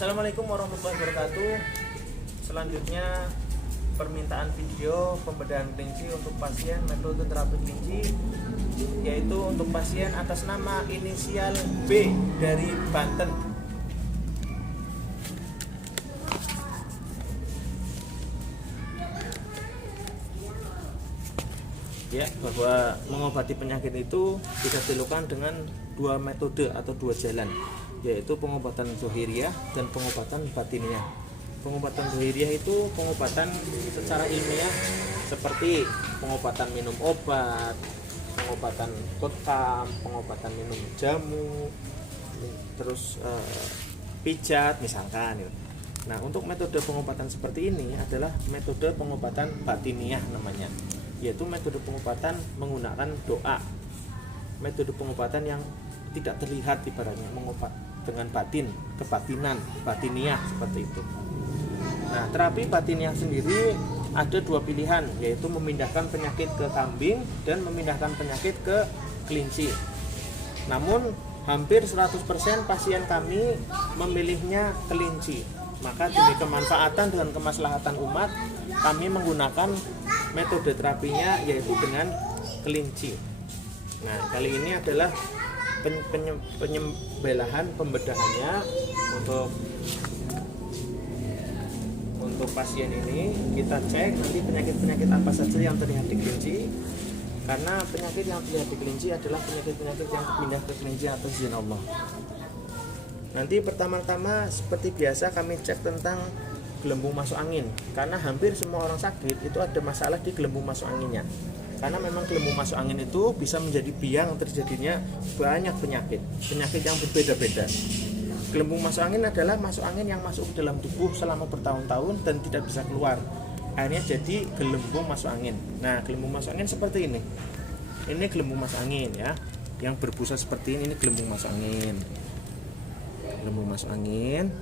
Assalamualaikum warahmatullahi wabarakatuh. Selanjutnya permintaan video pembedahan kelinci untuk pasien metode terapi kelinci, yaitu untuk pasien atas nama inisial B dari Banten. Ya, bahwa mengobati penyakit itu bisa dilakukan dengan dua metode atau dua jalan, yaitu pengobatan zahiriyah dan pengobatan batiniah. Pengobatan zahiriyah itu pengobatan secara ilmiah seperti pengobatan minum obat, pengobatan bekam, pengobatan minum jamu, terus pijat misalkan. Nah, untuk metode pengobatan seperti ini adalah metode pengobatan batiniah namanya, yaitu metode pengobatan menggunakan doa. Metode pengobatan yang tidak terlihat, ibaratnya mengobat dengan batin, kebatinan, batiniah seperti itu. Nah, terapi batiniah sendiri ada dua pilihan, yaitu memindahkan penyakit ke kambing dan memindahkan penyakit ke kelinci. Namun hampir 100% pasien kami memilihnya kelinci. Maka demi kemanfaatan dan kemaslahatan umat, kami menggunakan metode terapinya yaitu dengan kelinci. Nah, kali ini adalah penyembelahan pembedahannya untuk pasien ini. Kita cek nanti penyakit-penyakit apa saja yang terlihat di kelinci, karena penyakit yang terlihat di kelinci adalah penyakit-penyakit yang pindah ke kelinci atas izin Allah. Nanti pertama-tama seperti biasa kami cek tentang gelembung masuk angin, karena hampir semua orang sakit itu ada masalah di gelembung masuk anginnya. Karena memang gelembung masuk angin itu bisa menjadi biang terjadinya banyak penyakit yang berbeda-beda. Gelembung masuk angin adalah masuk angin yang masuk ke dalam tubuh selama bertahun-tahun dan tidak bisa keluar. Akhirnya jadi gelembung masuk angin. Nah, gelembung masuk angin seperti ini. Ini gelembung masuk angin ya, yang berbusa seperti ini gelembung masuk angin. Gelembung masuk angin,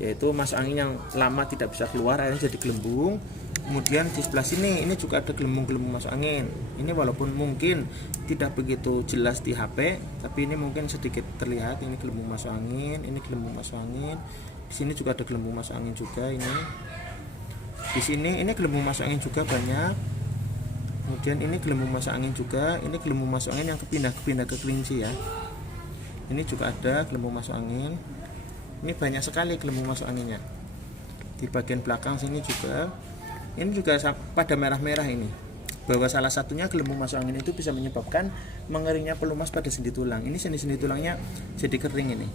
yaitu masuk angin yang lama tidak bisa keluar, akhirnya jadi gelembung. Kemudian di sebelah sini ini juga ada gelembung-gelembung masuk angin. Ini walaupun mungkin tidak begitu jelas di HP, tapi ini mungkin sedikit terlihat. Ini gelembung masuk angin, ini gelembung masuk angin. Di sini juga ada gelembung masuk angin juga ini. Di sini ini gelembung masuk angin juga banyak. Kemudian ini gelembung masuk angin juga. Ini gelembung masuk angin yang kepindah ke kelinci ya. Ini juga ada gelembung masuk angin. Ini banyak sekali gelembung masuk anginnya. Di bagian belakang sini juga. Ini juga pada merah-merah ini. Bahwa salah satunya gelembung masuk angin itu bisa menyebabkan mengeringnya pelumas pada sendi tulang. Ini sendi-sendi tulangnya jadi kering ini.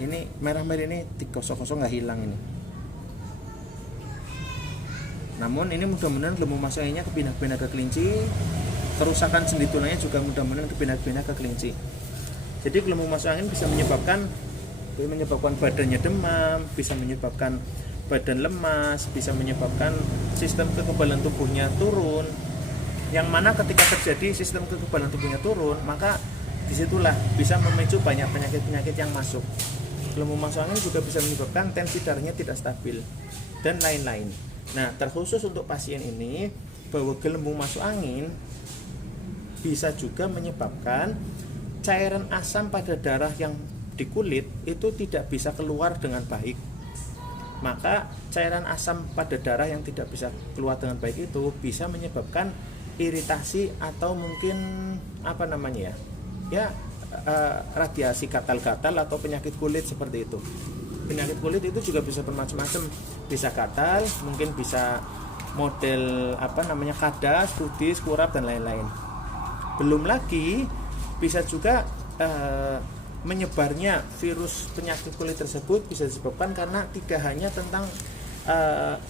Ini merah-merah ini kosong-kosong nggak hilang ini. Namun ini mudah-mudahan gelembung masuk anginnya kepindah-pindah ke kelinci. Kerusakan sendi tulangnya juga mudah-mudahan kepindah-pindah ke kelinci. Jadi gelembung masuk angin bisa menyebabkan badannya demam, bisa menyebabkan badan lemas, bisa menyebabkan sistem kekebalan tubuhnya turun. Yang mana ketika terjadi sistem kekebalan tubuhnya turun, maka disitulah bisa memicu banyak penyakit-penyakit yang masuk. Gelembung masuk angin juga bisa menyebabkan tensi darahnya tidak stabil dan lain-lain. Nah, terkhusus untuk pasien ini, bahwa gelembung masuk angin bisa juga menyebabkan cairan asam pada darah yang di kulit itu tidak bisa keluar dengan baik. Maka cairan asam pada darah yang tidak bisa keluar dengan baik itu bisa menyebabkan iritasi atau mungkin radiasi gatal-gatal atau penyakit kulit seperti itu. Penyakit kulit itu juga bisa bermacam-macam, bisa gatal, mungkin bisa model kadas, kudis, kurap dan lain-lain. Belum lagi bisa juga menyebarnya virus penyakit kulit tersebut bisa disebabkan karena tidak hanya tentang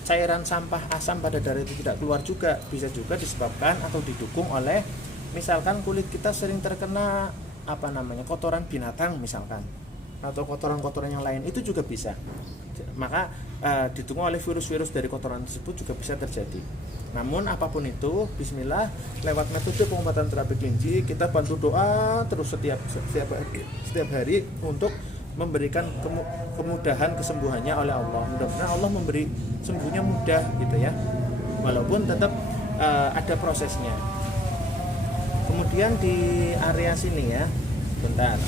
cairan sampah asam pada darah itu tidak keluar, juga bisa juga disebabkan atau didukung oleh misalkan kulit kita sering terkena kotoran binatang misalkan, atau kotoran-kotoran yang lain, itu juga bisa. Maka didukung oleh virus-virus dari kotoran tersebut juga bisa terjadi. Namun apapun itu, bismillah, lewat metode pengobatan terapi kelinci kita bantu doa terus setiap hari untuk memberikan kemudahan kesembuhannya oleh Allah. Mudah-mudahan Allah memberi sembuhnya mudah gitu ya. Walaupun tetap ada prosesnya. Kemudian di area sini ya, bentar.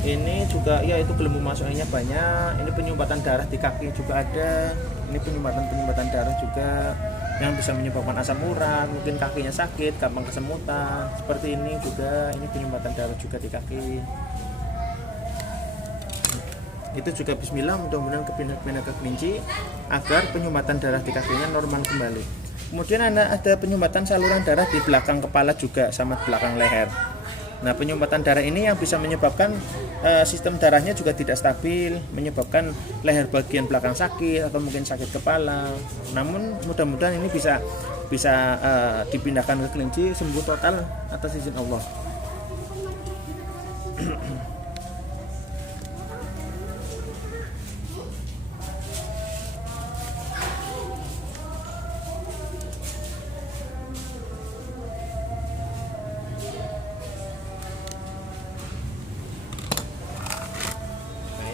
Ini juga ya itu gelembung masuk anginnya banyak. Ini penyumbatan darah di kaki juga ada. Ini penyumbatan darah juga yang bisa menyebabkan asam urat, mungkin kakinya sakit, gampang kesemutan. Seperti ini juga, ini penyumbatan darah juga di kaki. Itu juga bismillah, mudah-mudahan kepindah ke kelinci agar penyumbatan darah di kakinya normal kembali. Kemudian ada penyumbatan saluran darah di belakang kepala juga sama belakang leher. Nah, penyumbatan darah ini yang bisa menyebabkan sistem darahnya juga tidak stabil, menyebabkan leher bagian belakang sakit atau mungkin sakit kepala. Namun mudah-mudahan ini bisa dipindahkan ke kelinci, sembuh total atas izin Allah.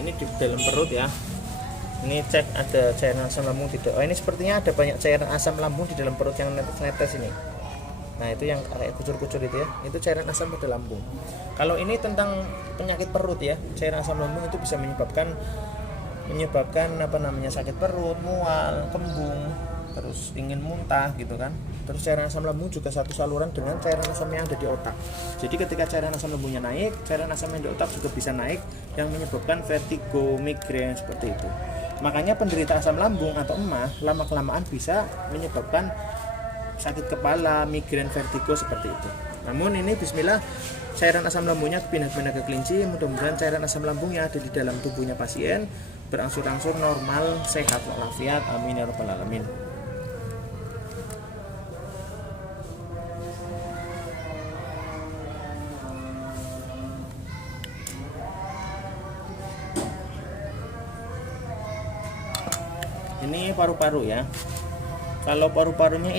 Ini di dalam perut ya, ini cek ada cairan asam lambung tidak. Oh, ini sepertinya ada banyak cairan asam lambung di dalam perut yang netes ini. Nah, itu yang kayak kucur-kucur itu ya, itu cairan asam pada lambung. Kalau ini tentang penyakit perut ya, cairan asam lambung itu bisa menyebabkan sakit perut, mual, kembung, terus ingin muntah gitu kan. Terus cairan asam lambung juga satu saluran dengan cairan asam yang ada di otak. Jadi ketika cairan asam lambungnya naik, cairan asam yang di otak juga bisa naik, yang menyebabkan vertigo, migrain seperti itu. Makanya penderita asam lambung atau emah lama-kelamaan bisa menyebabkan sakit kepala, migrain, vertigo seperti itu. Namun ini bismillah, cairan asam lambungnya pindah-pindah ke kelinci. Mudah-mudahan cairan asam lambung yang ada di dalam tubuhnya pasien berangsur-angsur normal, sehat walafiat. Amin ya rabbal alamin. Ini paru-paru ya. Kalau paru-parunya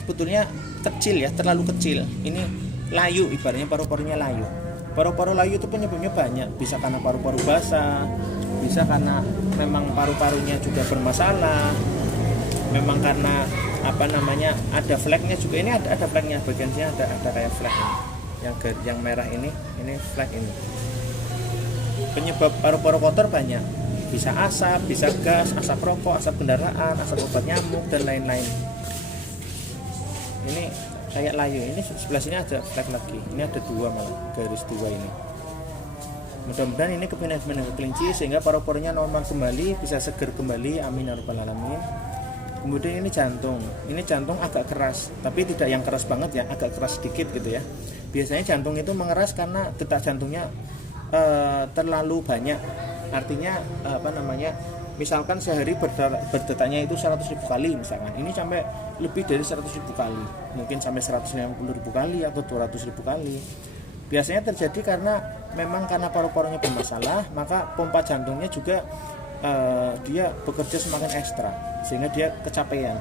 sebetulnya kecil ya, terlalu kecil. Ini layu, ibaratnya paru-parunya layu. Paru-paru layu itu penyebabnya banyak. Bisa karena paru-paru basah, bisa karena memang paru-parunya juga bermasalah. Memang karena ada flagnya juga. Ini ada flagnya, bagian sini ada kayak flag ini. Yang merah ini flag ini. Penyebab paru-paru kotor banyak. Bisa asap, bisa gas, asap rokok, asap kendaraan, asap obat nyamuk dan lain-lain. Ini kayak layu. Ini sebelah sini ada flag lagi. Ini ada dua malah, garis dua ini. Mudah-mudahan ini kepindah ke kelinci sehingga paru-parunya normal kembali, bisa seger kembali. Amin ya rabbal alamin. Kemudian ini jantung. Ini jantung agak keras, tapi tidak yang keras banget ya, agak keras sedikit gitu ya. Biasanya jantung itu mengeras karena detak jantungnya terlalu banyak. Artinya misalkan sehari berdetaknya itu 100.000 kali misalkan. Ini sampai lebih dari 100.000 kali. Mungkin sampai 150.000 kali atau 200.000 kali. Biasanya terjadi karena paru-parunya bermasalah, maka pompa jantungnya juga dia bekerja semakin ekstra sehingga dia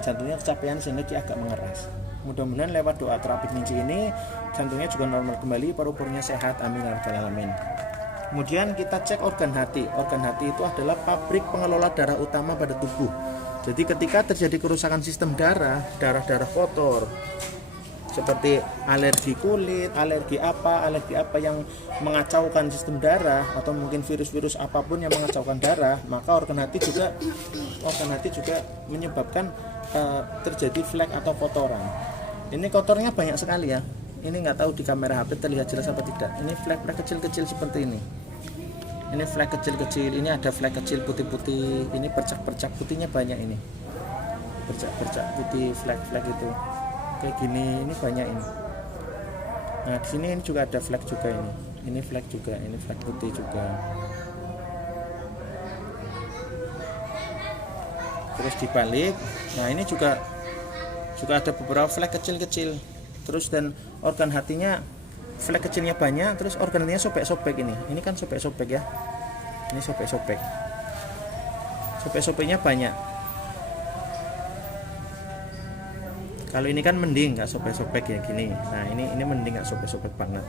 jantungnya kecapean sehingga dia agak mengeras. Mudah-mudahan lewat doa terapi kelinci ini jantungnya juga normal kembali, paru-parunya sehat. Amin ya rabbal alamin. Kemudian kita cek organ hati. Organ hati itu adalah pabrik pengelola darah utama pada tubuh. Jadi ketika terjadi kerusakan sistem darah kotor, seperti alergi kulit, alergi apa yang mengacaukan sistem darah, atau mungkin virus-virus apapun yang mengacaukan darah, maka organ hati juga menyebabkan terjadi flek atau kotoran. Ini kotornya banyak sekali ya. Ini nggak tahu di kamera HP terlihat jelas apa tidak. Ini flek-flek kecil-kecil seperti ini. Ini flek kecil-kecil. Ini ada flek kecil putih-putih. Ini bercak-bercak putihnya banyak ini. Bercak-bercak putih, flek-flek itu. Kayak gini, ini banyak ini. Nah, di sini ini juga ada flek juga ini. Ini flek juga, ini flek putih juga. Terus dibalik. Nah, ini juga ada beberapa flek kecil-kecil. Terus dan organ hatinya flek kecilnya banyak, terus organ hatinya sobek-sobek ini. Ini kan sobek-sobek ya. Ini sobek-sobek. Sobek-sobeknya banyak. Kalau ini kan mending nggak sobek-sobek ya gini. Nah, ini mending nggak sobek-sobek banget.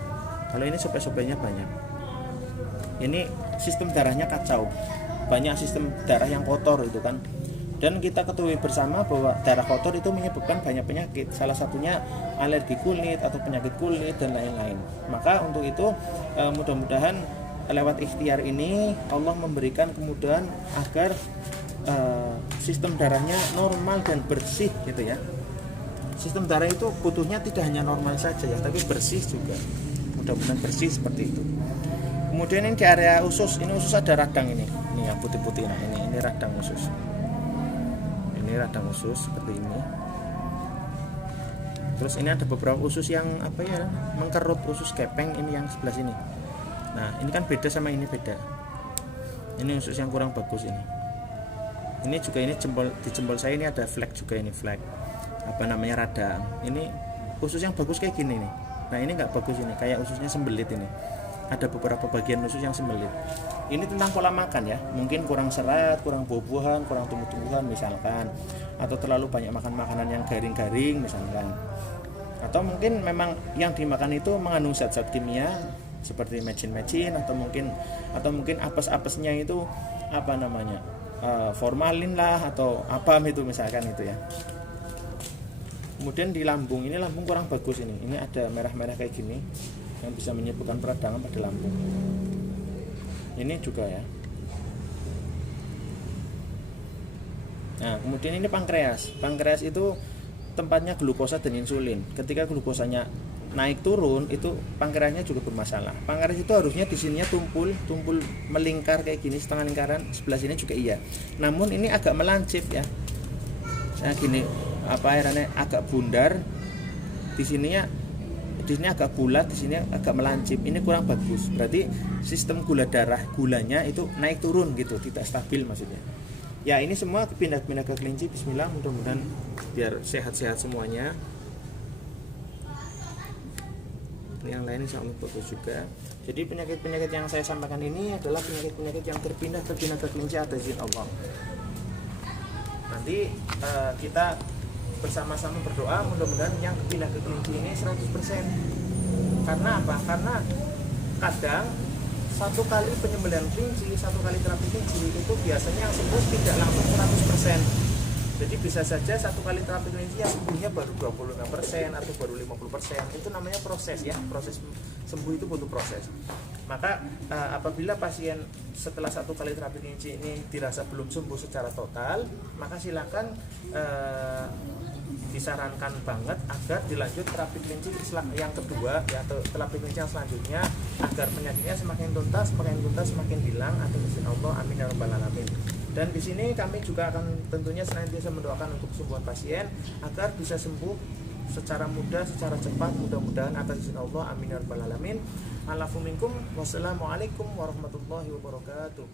Kalau ini sobek-sobeknya banyak. Ini sistem darahnya kacau. Banyak sistem darah yang kotor itu kan. Dan kita ketahui bersama bahwa darah kotor itu menyebabkan banyak penyakit. Salah satunya alergi kulit atau penyakit kulit dan lain-lain. Maka untuk itu mudah-mudahan lewat ikhtiar ini Allah memberikan kemudahan agar sistem darahnya normal dan bersih gitu ya. Sistem darah itu butuhnya tidak hanya normal saja ya, tapi bersih juga. Mudah-mudahan bersih seperti itu. Kemudian ini di area usus, ini usus ada radang ini yang putih-putih. Nah ini radang usus. Ini radang usus seperti ini. Terus ini ada beberapa usus yang mengkerut, usus kepeng ini yang sebelah sini. Nah ini kan beda sama ini, beda. Ini usus yang kurang bagus ini. Ini juga ini di jempol saya ini ada flek juga, ini flek radang. Ini usus yang bagus kayak gini nih. Nah ini nggak bagus, ini kayak ususnya sembelit ini. Ada beberapa bagian usus yang sembelit. Ini tentang pola makan ya, mungkin kurang serat, kurang buah-buahan, kurang tumbuh-tumbuhan misalkan, atau terlalu banyak makan makanan yang garing-garing misalkan, atau mungkin memang yang dimakan itu mengandung zat-zat kimia seperti mecin, atau mungkin apes-apesnya itu formalin lah atau apa itu misalkan itu ya. Kemudian di lambung, ini lambung kurang bagus ini ada merah-merah kayak gini yang bisa menyebabkan peradangan pada lambung. Ini juga ya. Nah kemudian ini pankreas itu tempatnya glukosa dan insulin. Ketika glukosanya naik turun, itu pankreasnya juga bermasalah. Pankreas itu harusnya di sininya tumpul melingkar kayak gini, setengah lingkaran, sebelah sini juga iya. Namun ini agak melancip ya. Nah gini, agak bundar. Di sini agak bulat, di sini agak melancip. Ini kurang bagus. Berarti sistem gulanya itu naik turun gitu, tidak stabil maksudnya. Ya ini semua pindah-pindah ke kelinci. Bismillah, mudah-mudahan biar sehat-sehat semuanya. Yang lain insya Allah bagus juga. Jadi penyakit-penyakit yang saya sampaikan ini adalah penyakit-penyakit yang terpindah ke kelinci atas izin Allah. Nanti kita bersama-sama berdoa mudah-mudahan yang pindah ke kelinci ini 100%. Karena apa? Karena kadang satu kali penyembelihan kelinci, satu kali terapi kelinci itu biasanya yang sembuh tidak langsung 100%. Jadi bisa saja satu kali terapi kelinci yang sembuhnya baru 25% atau baru 50%. Itu namanya proses ya. Proses sembuh itu butuh proses. Maka apabila pasien setelah satu kali terapi kelinci ini dirasa belum sembuh secara total, maka silakan disarankan banget agar dilanjut terapi kelinci yang kedua ya, atau terapi kelinci yang selanjutnya, agar penyakitnya semakin tuntas, semakin hilang atas izin Allah. Amin ya rabbal alamin. Dan di sini kami juga akan tentunya senantiasa mendoakan untuk kesembuhan pasien agar bisa sembuh secara mudah, secara cepat, mudah-mudahan atas izin Allah. Amin ya rabbal alamin. Alafu minkum. Wassalamualaikum warahmatullahi wabarakatuh.